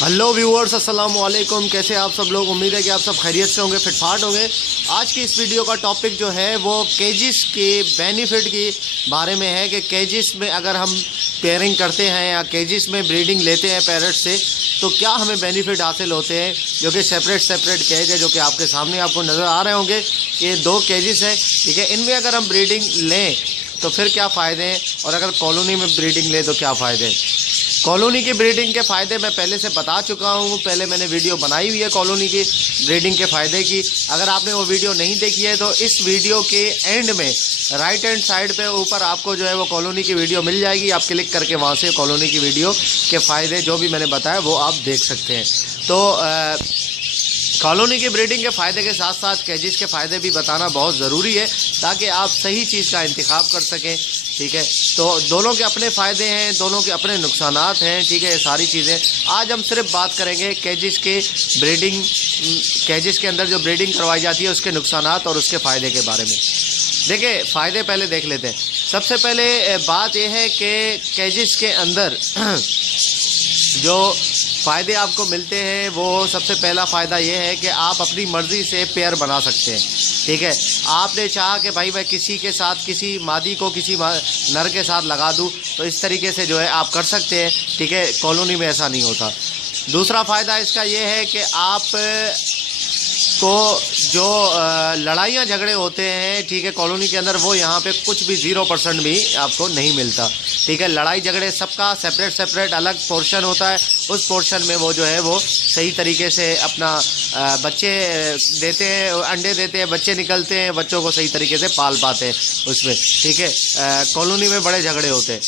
Hello viewers, अस्सलाम वालेकुम। कैसे आप सब लोग? उम्मीद है कि आप सब खैरियत से होंगे, फिटफाट होंगे। आज की इस वीडियो का टॉपिक जो है वो केजिस के बेनिफिट के बारे में है कि केजिस में अगर हम पेयरिंग करते हैं या केजिस में ब्रीडिंग लेते हैं पैरट से तो क्या हमें बेनिफिट हासिल होते हैं, जो कि सेपरेट केज है, जो कि आपके सामने आपको नज़र आ रहे होंगे। ये 2 केजिस हैं, ठीक है। इनमें अगर हम ब्रीडिंग लें तो फिर क्या फ़ायदे हैं, और अगर कॉलोनी में ब्रीडिंग लें तो क्या फ़ायदे हैं। कॉलोनी की ब्रीडिंग के फ़ायदे मैं पहले से बता चुका हूँ, पहले मैंने वीडियो बनाई हुई है कॉलोनी की ब्रीडिंग के फ़ायदे की। अगर आपने वो वीडियो नहीं देखी है तो इस वीडियो के एंड में राइट हैंड साइड पे ऊपर आपको जो है वो कॉलोनी की वीडियो मिल जाएगी। आप क्लिक करके वहाँ से कॉलोनी की वीडियो के फ़ायदे जो भी मैंने बताया वो आप देख सकते हैं। तो कॉलोनी की ब्रीडिंग के फ़ायदे के साथ साथ केजिस के फ़ायदे भी बताना बहुत ज़रूरी है ताकि आप सही चीज़ का इंतखाब कर सकें, ठीक है। तो दोनों के अपने फ़ायदे हैं, दोनों के अपने नुकसानात हैं, ठीक है। ये सारी चीज़ें आज हम सिर्फ बात करेंगे केजिस के ब्रीडिंग, केजिस के अंदर जो ब्रीडिंग करवाई जाती है उसके नुकसानात और उसके फ़ायदे के बारे में। देखिए, फ़ायदे पहले देख लेते हैं। सबसे पहले बात यह है कि केजिस के अंदर जो फ़ायदे आपको मिलते हैं वो सबसे पहला फ़ायदा ये है कि आप अपनी मर्ज़ी से पेयर बना सकते हैं, ठीक है। आपने चाहा कि भाई मैं किसी के साथ, किसी मादी को किसी नर के साथ लगा दूं, तो इस तरीके से जो है आप कर सकते हैं, ठीक है। कॉलोनी में ऐसा नहीं होता। दूसरा फ़ायदा इसका ये है कि आप को जो लड़ाइयाँ झगड़े होते हैं, ठीक है, कॉलोनी के अंदर, वो यहाँ पे कुछ भी 0% भी आपको नहीं मिलता, ठीक है। लड़ाई झगड़े सबका सेपरेट अलग पोर्शन होता है। उस पोर्शन में वो जो है वो सही तरीके से अपना बच्चे देते हैं, अंडे देते हैं, बच्चे निकलते हैं, बच्चों को सही तरीके से पाल पाते हैं उसमें, ठीक है। कॉलोनी में बड़े झगड़े होते हैं,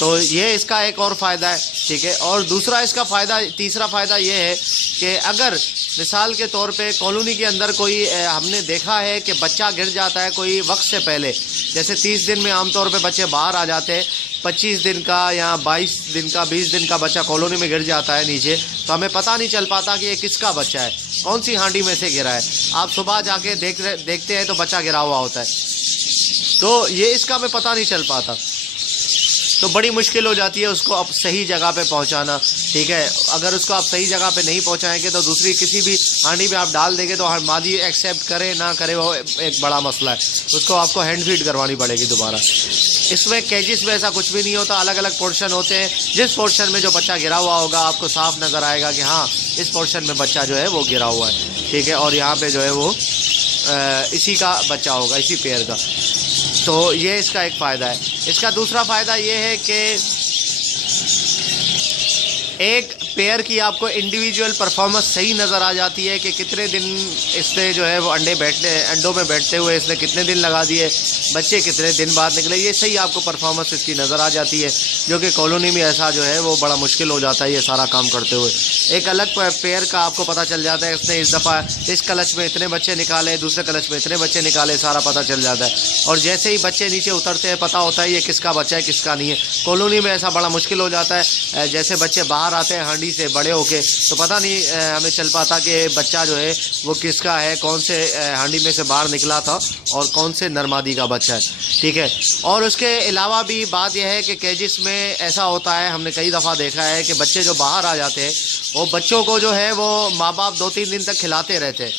तो ये इसका एक और फ़ायदा है, ठीक है। और दूसरा इसका फ़ायदा, तीसरा फ़ायदा ये है कि अगर मिसाल के तौर पे कॉलोनी के अंदर कोई हमने देखा है कि बच्चा गिर जाता है कोई वक्त से पहले, जैसे 30 दिन में आमतौर पे बच्चे बाहर आ जाते हैं, 25 दिन का या 22 दिन का, 20 दिन का बच्चा कॉलोनी में गिर जाता है नीचे, तो हमें पता नहीं चल पाता कि ये किसका बच्चा है, कौन सी हांडी में से गिरा है। आप सुबह जाके देखते हैं तो बच्चा गिरा हुआ होता है, तो ये इसका हमें पता नहीं चल पाता, तो बड़ी मुश्किल हो जाती है उसको अब सही जगह पे पहुंचाना, ठीक है। अगर उसको आप सही जगह पे नहीं पहुंचाएंगे तो दूसरी किसी भी हांडी में आप डाल देंगे तो मादी एक्सेप्ट करे ना करे वो एक बड़ा मसला है, उसको आपको हैंड फीड करवानी पड़ेगी दोबारा। इसमें केजिस में ऐसा कुछ भी नहीं होता, अलग अलग पोर्शन होते हैं। जिस पोर्शन में जो बच्चा गिरा हुआ होगा आपको साफ नज़र आएगा कि हाँ इस पोर्शन में बच्चा जो है वो गिरा हुआ है, ठीक है, और यहाँ पे जो है वो इसी का बच्चा होगा, इसी पेयर का। तो ये इसका एक फ़ायदा है। इसका दूसरा फ़ायदा ये है कि एक पेयर की आपको इंडिविजुअल परफॉर्मेंस सही नज़र आ जाती है कि कितने दिन इसने जो है वो अंडों में बैठते हुए इसने कितने दिन लगा दिए, बच्चे कितने दिन बाद निकले, ये सही आपको परफॉर्मेंस इसकी नज़र आ जाती है, जो कि कॉलोनी में ऐसा जो है वो बड़ा मुश्किल हो जाता है ये सारा काम करते हुए। एक अलग पेयर का आपको पता चल जाता है, इसने इस दफ़ा इस क्लच में इतने बच्चे निकाले, दूसरे क्लच में इतने बच्चे निकाले, सारा पता चल जाता है। और जैसे ही बच्चे नीचे उतरते हैं पता होता है ये किसका बच्चा है किसका नहीं है। कॉलोनी में ऐसा बड़ा मुश्किल हो जाता है, जैसे बच्चे बाहर आते हैं हांडी से बड़े होके तो पता नहीं हमें चल पाता कि बच्चा जो है वो किसका है, कौन से हांडी में से बाहर निकला था और कौन से नरमादी का बच्चा है, ठीक है। और उसके अलावा भी बात यह है कि केजिस में ऐसा होता है, हमने कई दफ़ा देखा है कि बच्चे जो बाहर आ जाते हैं वो बच्चों को जो है वो माँ बाप 2-3 दिन तक खिलाते रहते हैं।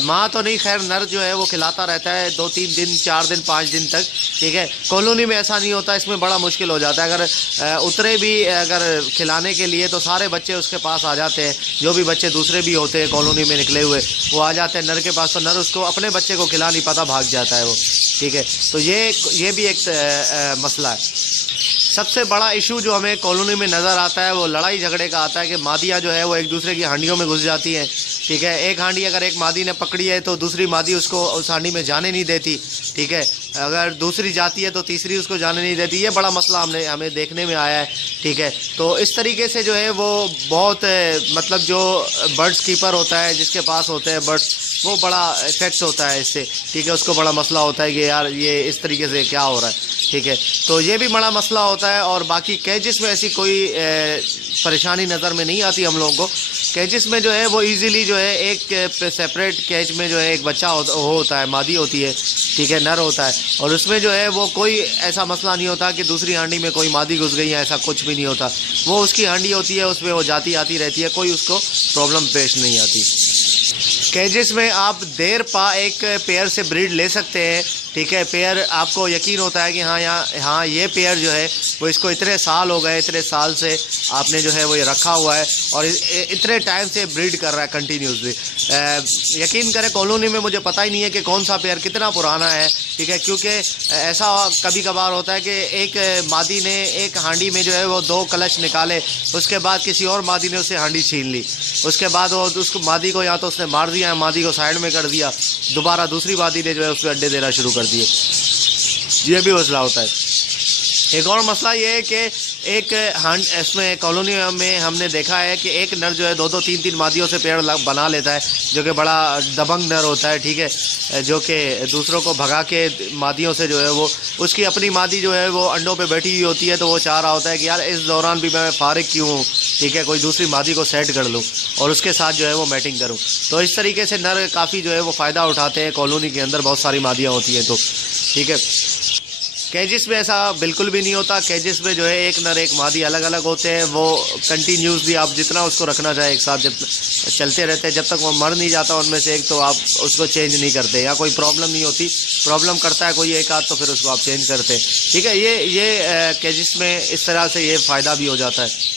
माँ तो नहीं, खैर नर जो है वो खिलाता रहता है 2-3 दिन, 4 दिन, 5 दिन तक, ठीक है। कॉलोनी में ऐसा नहीं होता, इसमें बड़ा मुश्किल हो जाता है। अगर उतरे भी अगर खिलाने के लिए तो सारे बच्चे उसके पास आ जाते हैं, जो भी बच्चे दूसरे भी होते हैं कॉलोनी में निकले हुए वो आ जाते हैं नर के पास, तो नर उसको अपने बच्चे को खिला नहीं पाता, भाग जाता है वो, ठीक है। तो ये भी एक मसला है। सबसे बड़ा इशू जो हमें कॉलोनी में नज़र आता है वो लड़ाई झगड़े का आता है कि मादियाँ जो है वो एक दूसरे की हांडियों में घुस जाती हैं, ठीक है। एक हांडी अगर एक मादी ने पकड़ी है तो दूसरी मादी उसको उस हांडी में जाने नहीं देती, ठीक है। अगर दूसरी जाती है तो तीसरी उसको जाने नहीं देती। ये बड़ा मसला हमें देखने में आया है, ठीक है। तो इस तरीके से जो है वो बहुत मतलब जो बर्ड्स कीपर होता है जिसके पास होते हैं बर्ड्स, वो बड़ा इफेक्ट होता है इससे, ठीक है। उसको बड़ा मसला होता है कि यार ये इस तरीके से क्या हो रहा है, ठीक है। तो ये भी बड़ा मसला होता है। और बाकी केजिस में ऐसी कोई परेशानी नज़र में नहीं आती हम लोगों को, कैजिस में जो है वो इजीली जो है एक सेपरेट कैज में जो है एक बच्चा होता है, मादी होती है, ठीक है, नर होता है, और उसमें जो है वो कोई ऐसा मसला नहीं होता कि दूसरी हांडी में कोई मादी घुस गई है, ऐसा कुछ भी नहीं होता। वो उसकी हांडी होती है, उसमें वो जाती आती रहती है, कोई उसको प्रॉब्लम पेश नहीं आती। कैजिस में आप देर पा एक पेयर से ब्रीड ले सकते हैं, ठीक है। पेयर आपको यकीन होता है कि हाँ ये पेयर जो है वो इसको इतने साल हो गए, इतने साल से आपने जो है वो ये रखा हुआ है और इतने टाइम से ब्रीड कर रहा है कंटिन्यूसली। यकीन करें कॉलोनी में मुझे पता ही नहीं है कि कौन सा पेयर कितना पुराना है, ठीक है, क्योंकि ऐसा कभी कभार होता है कि एक मादी ने एक हांडी में जो है वो 2 कलश निकाले, उसके बाद किसी और मादी ने उससे हांडी छीन ली, उसके बाद वो उसको मादी को या तो उसने मार दिया, मादी को साइड में कर दिया, दोबारा दूसरी मादी ने जो है उसमें अंडे देना शुरू कर दिए। ये भी मसला होता है। एक और मसला ये है कि एक इसमें कॉलोनी में हमने देखा है कि एक नर जो है 2-2, 3-3 मादियों से पेड़ बना लेता है, जो कि बड़ा दबंग नर होता है, ठीक है, जो कि दूसरों को भगा के मादियों से जो है वो उसकी अपनी मादी जो है वो अंडों पे बैठी हुई होती है, तो वो चाह रहा होता है कि यार इस दौरान भी मैं फारिग क्यों हूँ, ठीक है, कोई दूसरी मादी को सेट कर लूँ और उसके साथ जो है वो मैटिंग करूँ। तो इस तरीके से नर काफ़ी जो है वो फ़ायदा उठाते हैं। कॉलोनी के अंदर बहुत सारी मादियाँ होती हैं, तो ठीक है। कैजिस में ऐसा बिल्कुल भी नहीं होता। कैजिस में जो है एक नर एक मादी अलग अलग होते हैं, वो कंटिन्यूसली आप जितना उसको रखना चाहे एक साथ जब चलते रहते हैं, जब तक वो मर नहीं जाता उनमें से एक, तो आप उसको चेंज नहीं करते या कोई प्रॉब्लम नहीं होती। प्रॉब्लम करता है कोई एक आध तो फिर उसको आप चेंज करते हैं, ठीक है। ये कैजिस में इस तरह से ये फ़ायदा भी हो जाता है।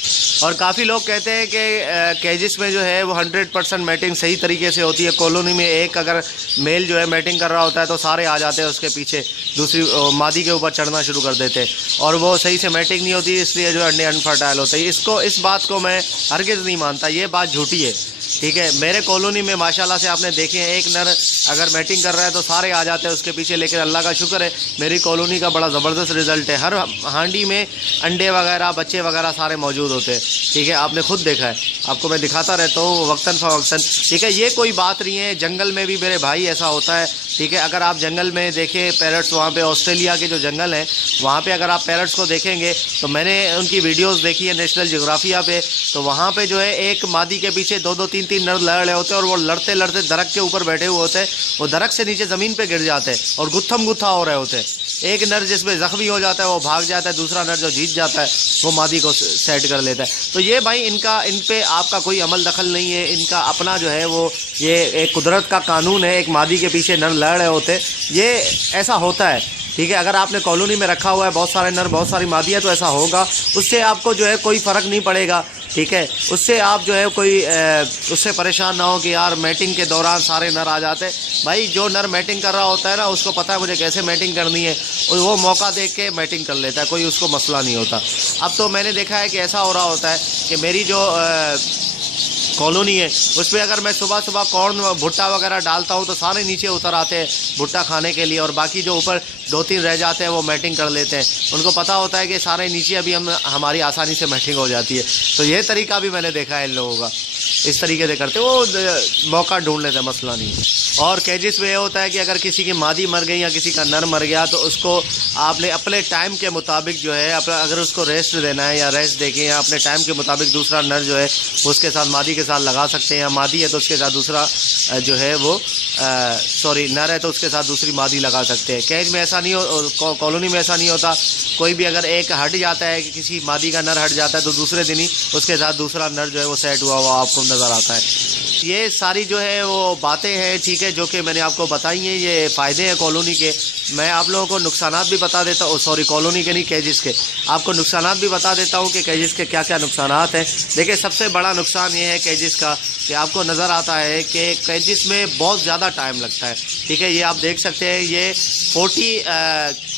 और काफ़ी लोग कहते हैं कि कैजिस में जो है वो 100% मैटिंग सही तरीके से होती है। कॉलोनी में एक अगर मेल जो है मैटिंग कर रहा होता है तो सारे आ जाते हैं उसके पीछे, दूसरी मादी के ऊपर चढ़ना शुरू कर देते हैं और वो सही से मैटिंग नहीं होती, इसलिए जो अंडे अनफर्टाइल होते हैं। इस बात को मैं हरगिज़ नहीं मानता, ये बात झूठी है, ठीक है। मेरे कॉलोनी में माशाल्लाह से आपने देखे हैं एक नर अगर मैटिंग कर रहा है तो सारे आ जाते हैं उसके पीछे, लेकिन अल्लाह का शुक्र है मेरी कॉलोनी का बड़ा ज़बरदस्त रिज़ल्ट है। हर हांडी में अंडे वगैरह बच्चे वगैरह सारे मौजूद होते हैं, ठीक है, आपने खुद देखा है, आपको मैं दिखाता रहता हूँ वक्तन फ़वक्तन, ठीक है। ये कोई बात नहीं है, जंगल में भी मेरे भाई ऐसा होता है, ठीक है। अगर आप जंगल में देखें पैरट्स, वहाँ पे ऑस्ट्रेलिया के जो जंगल हैं वहाँ पे अगर आप पैरट्स को देखेंगे तो मैंने उनकी वीडियोस देखी है नेशनल जियोग्राफिया पे, तो वहाँ पे जो है एक मादी के पीछे 2-2, 3-3 नर लड़ रहे होते हैं और वो लड़ते लड़ते दरख्त के ऊपर बैठे हुए होते हैं, वो दरख्त से नीचे ज़मीन पे गिर जाते हैं और गुत्थम गुत्था हो रहे होते हैं। एक नर जिसमें ज़ख्मी हो जाता है वो भाग जाता है, दूसरा नर जो जीत जाता है वो मादी को सेट कर लेता है। तो ये भाई इन पे आपका कोई अमल दखल नहीं है, इनका अपना जो है वो ये एक कुदरत का कानून है। एक मादी के पीछे नर लड़ रहे होते, ये ऐसा होता है, ठीक है। अगर आपने कॉलोनी में रखा हुआ है बहुत सारे नर बहुत सारी मादियाँ तो ऐसा होगा, उससे आपको जो है कोई फ़र्क नहीं पड़ेगा, ठीक है। उससे आप जो है कोई उससे परेशान ना हो कि यार मैटिंग के दौरान सारे नर आ जाते। भाई जो नर मैटिंग कर रहा होता है ना उसको पता है मुझे कैसे मैटिंग करनी है, वो मौका देख के मैटिंग कर लेता है, कोई उसको मसला नहीं होता। अब तो मैंने देखा है कि ऐसा हो रहा होता है कि मेरी जो कॉलोनी है उस पर अगर मैं सुबह सुबह कॉर्न भुट्टा वगैरह डालता हूँ तो सारे नीचे उतर आते हैं भुट्टा खाने के लिए, और बाकी जो ऊपर 2-3 रह जाते हैं वो मैटिंग कर लेते हैं। उनको पता होता है कि सारे नीचे अभी हमारी आसानी से मैटिंग हो जाती है। तो ये तरीका भी मैंने देखा है इन लोगों का, इस तरीके से करते वो मौका ढूंढ लेते हैं, मसला नहीं। और कैजिस में ये होता है कि अगर किसी की मादी मर गई या किसी का नर मर गया तो उसको आपने अपने टाइम के मुताबिक जो है अगर उसको रेस्ट देना है या रेस्ट देके या अपने टाइम के मुताबिक दूसरा नर जो है उसके साथ मादी के साथ लगा सकते हैं, या मादी है तो उसके साथ दूसरा जो है वो नर है तो उसके साथ दूसरी मादी लगा सकते हैं। कैज में ऐसा नहीं हो, कॉलोनी में ऐसा नहीं होता। कोई भी अगर एक हट जाता है कि किसी मादी का नर हट जाता है तो दूसरे दिन ही उसके साथ दूसरा नर जो है वो सेट हुआ हुआ आपको नज़र आता है। ये सारी जो है वो बातें हैं, ठीक है, जो कि मैंने आपको बताई हैं, ये फ़ायदे हैं कॉलोनी के। मैं आप लोगों को नुकसानात भी बता देता हूँ, कॉलोनी के नहीं कैजिस के, आपको नुकसानात भी बता देता हूँ कि कैजिस के क्या क्या नुकसानात हैं। देखिए सबसे बड़ा नुकसान ये है कैजिस का कि आपको नज़र आता है कि कैजिस में बहुत ज़्यादा टाइम लगता है, ठीक है। ये आप देख सकते हैं ये 40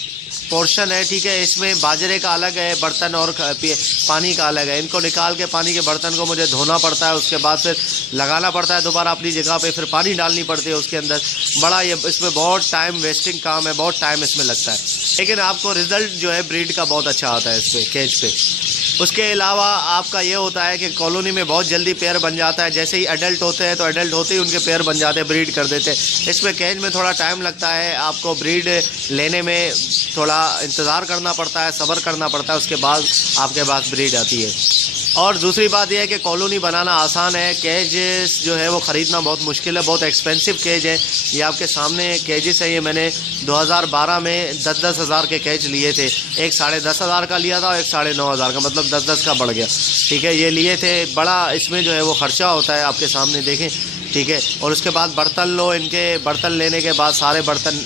पोर्शन है, ठीक है। इसमें बाजरे का अलग है बर्तन और पानी का अलग है। इनको निकाल के पानी के बर्तन को मुझे धोना पड़ता है, उसके बाद फिर लगाना पड़ता है दोबारा अपनी जगह पे, फिर पानी डालनी पड़ती है उसके अंदर। बड़ा ये इसमें बहुत टाइम वेस्टिंग काम है, बहुत टाइम इसमें लगता है, लेकिन आपको रिज़ल्ट जो है ब्रीड का बहुत अच्छा आता है इस पर केज पे। उसके अलावा आपका ये होता है कि कॉलोनी में बहुत जल्दी पेयर बन जाता है, जैसे ही एडल्ट होते हैं तो एडल्ट होते ही उनके पेयर बन जाते हैं, ब्रीड कर देते हैं। इसमें केज में थोड़ा टाइम लगता है, आपको ब्रीड लेने में थोड़ा इंतज़ार करना पड़ता है, सब्र करना पड़ता है, उसके बाद आपके पास ब्रीड आती है। और दूसरी बात यह है कि कॉलोनी बनाना आसान है, केजेस जो है वो ख़रीदना बहुत मुश्किल है, बहुत एक्सपेंसिव केज है। ये आपके सामने केजेस है, ये मैंने 2012 में 10-10 हज़ार के केज लिए थे। एक 10,500 का लिया था और एक 9,500 का, मतलब 10-10 का बढ़ गया। ठीक है, ये लिए थे। बड़ा इसमें जो है वो ख़र्चा होता है, आपके सामने देखें। ठीक है, और उसके बाद बर्तन लो, इनके बर्तन लेने के बाद सारे बर्तन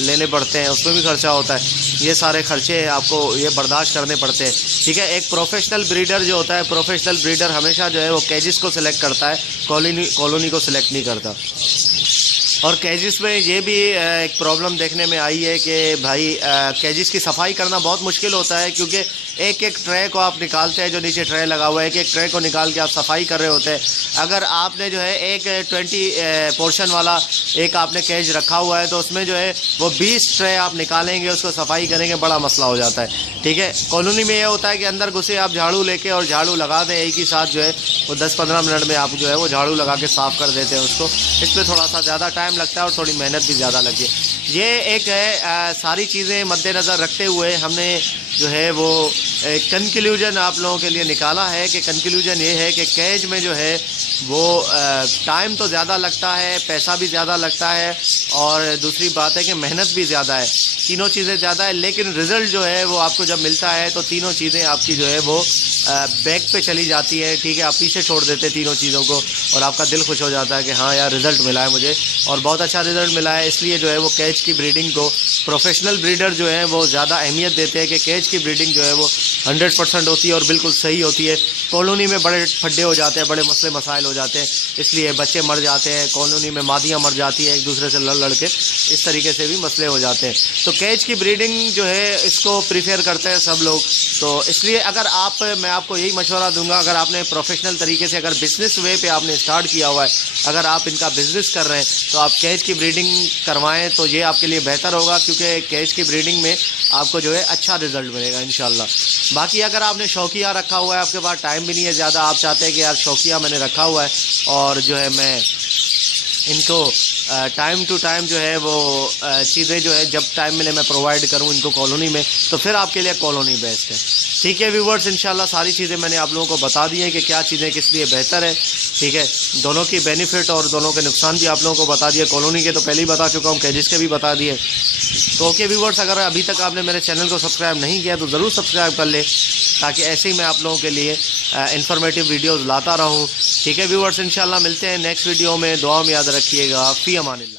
लेने पड़ते हैं, उसमें भी खर्चा होता है। ये सारे खर्चे आपको ये बर्दाश्त करने पड़ते हैं। ठीक है, एक प्रोफेशनल ब्रीडर जो होता है, प्रोफेशनल ब्रीडर हमेशा जो है वो केजेस को सिलेक्ट करता है, कॉलोनी को सिलेक्ट नहीं करता। और केजेस में ये भी एक प्रॉब्लम देखने में आई है कि भाई केजेस की सफाई करना बहुत मुश्किल होता है, क्योंकि एक एक ट्रे को आप निकालते हैं, जो नीचे ट्रे लगा हुआ है, एक एक ट्रे को निकाल के आप सफाई कर रहे होते हैं। अगर आपने जो है एक 20 पोर्शन वाला एक आपने केज रखा हुआ है, तो उसमें जो है वो 20 ट्रे आप निकालेंगे, उसको सफाई करेंगे, बड़ा मसला हो जाता है। ठीक है, कॉलोनी में ये होता है कि अंदर घुसे आप झाड़ू लेके और झाड़ू लगा दें एक ही साथ, जो है वो 10-15 मिनट में आप जो है वो झाड़ू लगा के साफ़ कर देते हैं उसको। इसमें थोड़ा सा ज़्यादा टाइम लगता है और थोड़ी मेहनत भी ज़्यादा लगती है। ये एक है सारी चीज़ें मद्देनज़र रखते हुए हमने जो है वो कंक्लूजन आप लोगों के लिए निकाला है कि कंक्लूजन ये है कि केज में जो है वो टाइम तो ज़्यादा लगता है, पैसा भी ज़्यादा लगता है, और दूसरी बात है कि मेहनत भी ज़्यादा है। तीनों चीज़ें ज़्यादा है, लेकिन रिज़ल्ट जो है वो आपको जब मिलता है तो तीनों चीज़ें आपकी जो है वो बैक पे चली जाती है। ठीक है, आप पीछे छोड़ देते हैं तीनों चीज़ों को, और आपका दिल खुश हो जाता है कि हाँ यार रिज़ल्ट मिला है मुझे, और बहुत अच्छा रिज़ल्ट मिला है। इसलिए जो है वो केज की ब्रीडिंग को प्रोफेशनल ब्रीडर जो है वो ज़्यादा अहमियत देते हैं कि केज की ब्रीडिंग जो है वो 100% होती है और बिल्कुल सही होती है। कॉलोनी में बड़े फड्डे हो जाते हैं, बड़े मसले मसाइल हो जाते हैं, इसलिए बच्चे मर जाते हैं, कॉलोनी में मादियाँ मर जाती हैं एक दूसरे से लड़ के, इस तरीके से भी मसले हो जाते हैं। तो केज की ब्रीडिंग जो है इसको प्रीफर करते हैं सब लोग। तो इसलिए अगर मैं आपको यही मशवरा दूंगा, अगर आपने प्रोफेशनल तरीके से अगर बिज़नेस वे पे आपने स्टार्ट किया हुआ है, अगर आप इनका बिज़नेस कर रहे हैं, तो आप केज की ब्रीडिंग करवाएं तो ये आपके लिए बेहतर होगा, क्योंकि केज की ब्रीडिंग में आपको जो है अच्छा रिज़ल्ट मिलेगा इंशाल्लाह। बाकी अगर आपने शौकिया रखा हुआ है, आपके पास टाइम भी नहीं है ज़्यादा, आप चाहते हैं कि यार शौकिया मैंने रखा हुआ है और जो है मैं इनको टाइम टू टाइम जो है वो चीज़ें जो है जब टाइम मिले मैं प्रोवाइड करूं इनको कॉलोनी में, तो फिर आपके लिए कॉलोनी बेस्ट है। ठीक है व्यूवर्स, इंशाल्लाह सारी चीज़ें मैंने आप लोगों को बता दी है कि क्या चीज़ें किस लिए बेहतर है। ठीक है, दोनों की बेनिफिट और दोनों के नुकसान भी आप लोगों को बता दिए। कॉलोनी के तो पहले ही बता चुका हूँ, केजेस के भी बता दिए। तो ओके व्यूवर्स, अगर अभी तक आपने मेरे चैनल को सब्सक्राइब नहीं किया तो ज़रूर सब्सक्राइब कर ले, ताकि ऐसे ही मैं आप लोगों के लिए इन्फॉर्मेटिव वीडियोज़ लाता रहूँ। ठीक है व्यूवर्स, इंशाल्लाह मिलते हैं नेक्स्ट वीडियो में। दुआ में याद रखिएगा। फ़ी अमानिल्लाह।